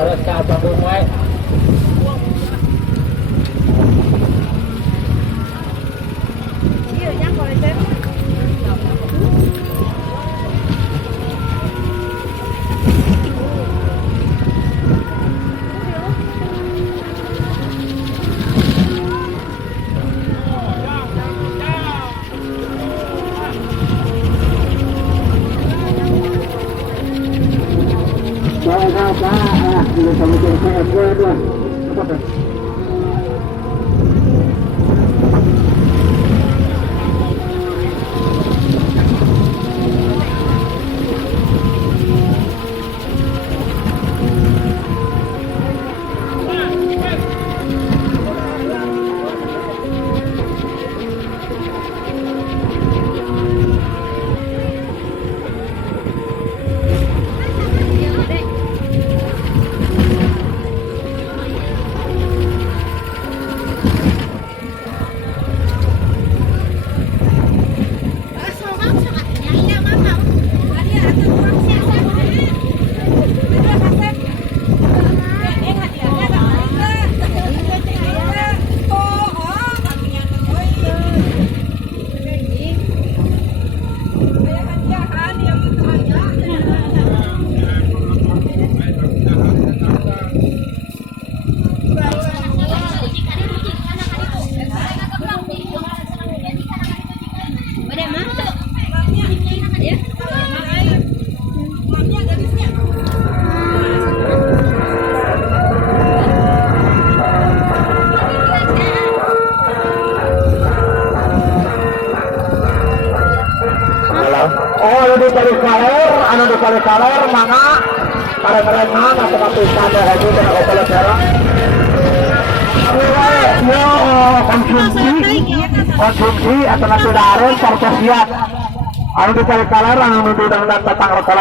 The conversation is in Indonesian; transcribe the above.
beres ka Bandung wae. Iya, yang kalau itu anu di kalor mana para mereka atau pisan lagi dengan opel serang yo konsumsi atau nanti darun percasiat anu di kalor anu di datang